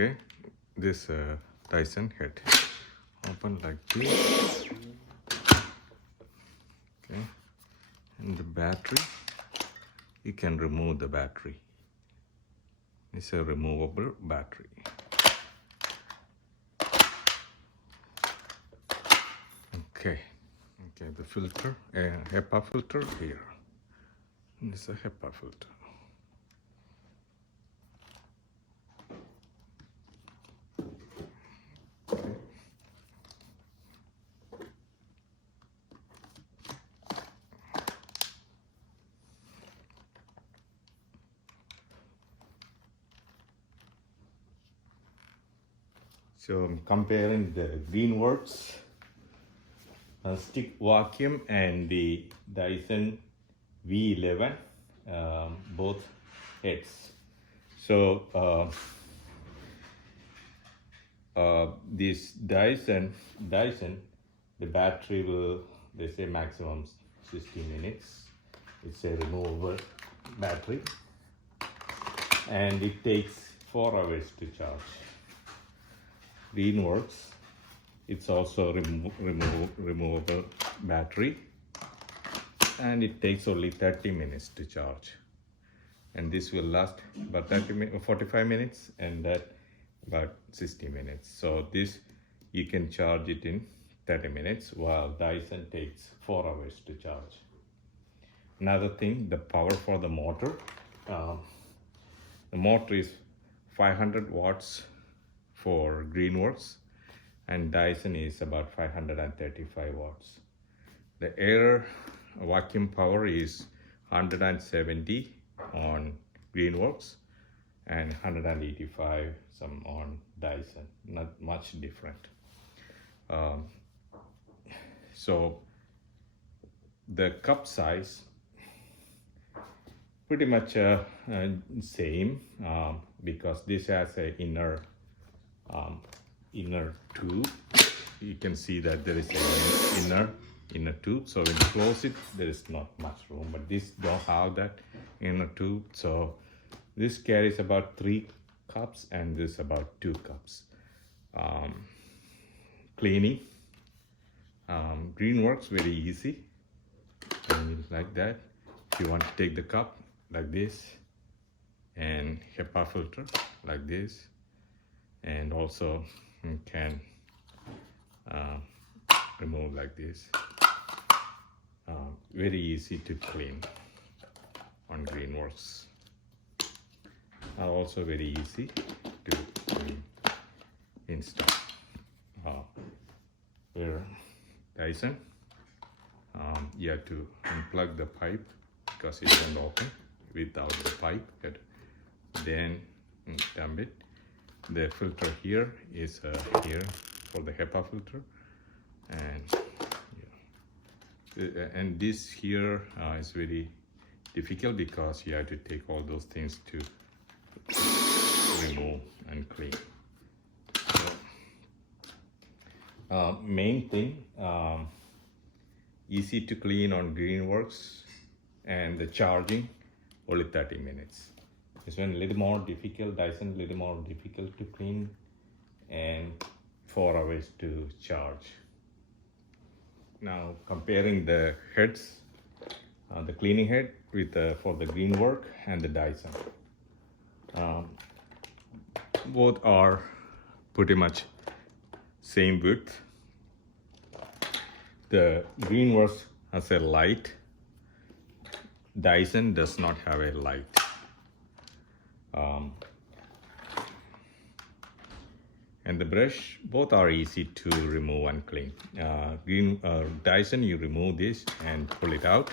Okay, this Dyson head open like this. Okay, and the battery, you can remove the battery. It's a removable battery. Okay, the filter, HEPA filter here. And it's a HEPA filter. Okay. So I'm comparing the Greenworks stick vacuum and the Dyson V11, both heads. So this Dyson, the battery will, they say maximum 60 minutes. It's a removable battery, and it takes 4 hours to charge. Greenworks, it's also removable battery, and it takes only 30 minutes to charge. And this will last about 45 minutes, and that about 60 minutes. So this, you can charge it in 30 minutes, while Dyson takes 4 hours to charge. Another thing, the power for the motor. The motor is 500 watts for Greenworks, and Dyson is about 535 watts. The air vacuum power is 170 on Greenworks and 185 some on Dyson, not much different. So the cup size pretty much same, because this has a inner tube. You can see that there is a inner tube, so when you close it, there is not much room, but this don't have that inner tube. So this carries about 3 cups, and this about 2 cups. Cleaning, Greenworks, very easy, and like that. If you want to take the cup like this, and HEPA filter like this, and also you can remove like this. Very easy to clean on Greenworks. Also very easy to install. Where Dyson, you have to unplug the pipe because it won't open without the pipe. Then dump it. The filter here is here for the HEPA filter, and this here is very difficult because you have to take all those things to remove and clean. So, main thing, easy to clean on Greenworks, and the charging only 30 minutes. This one a little more difficult, Dyson a little more difficult to clean, and 4 hours to charge. Now comparing the heads, the cleaning head with for the Greenworks and the Dyson. Both are pretty much same width. The Greenworks has a light. Dyson does not have a light. And the brush, both are easy to remove and clean. Dyson, you remove this and pull it out.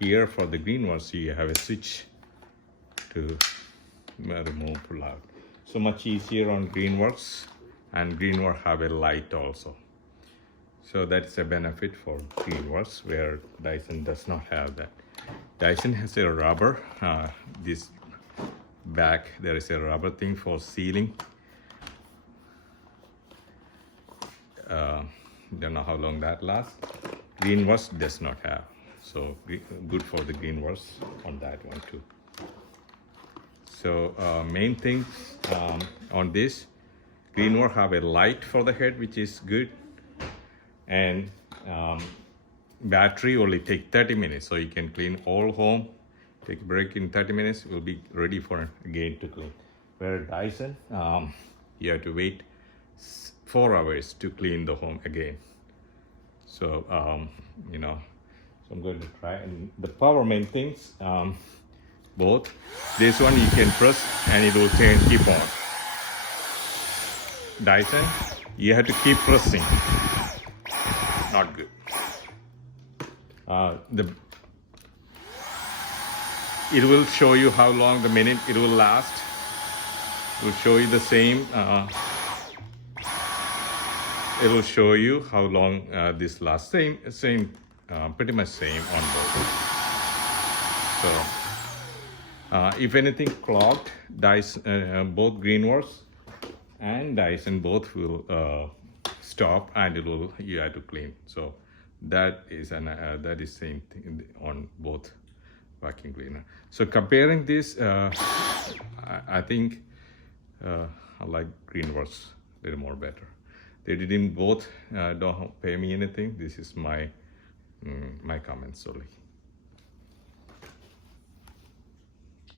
Here for the Greenworks, you have a switch to remove, pull out. So much easier on Greenworks, and Greenworks have a light also. So that's a benefit for Greenworks, where Dyson does not have that. Dyson has a rubber, this back, there is a rubber thing for sealing. Don't know how long that lasts. Greenworks does not have, so good for the Greenworks on that one too. So main thing on this, Greenworks have a light for the head, which is good, and battery only take 30 minutes, so you can clean all home. Take a break in 30 minutes, will be ready for again to clean. Where Dyson, you have to wait 4 hours to clean the home again. So you know, so I'm going to try. And the power main things, both. This one you can press and it will keep on. Dyson, you have to keep pressing. Not good. It will show you how long the minute it will last. It will show you the same. It will show you how long this lasts. Same, pretty much same on both. So, if anything clogged, Dyson, both Greenworks and Dyson both will stop, and you have to clean. So that is same thing on both vacuum cleaner. So comparing this, I think I like Greenworks a little more better. They didn't both don't pay me anything. This is my comments only.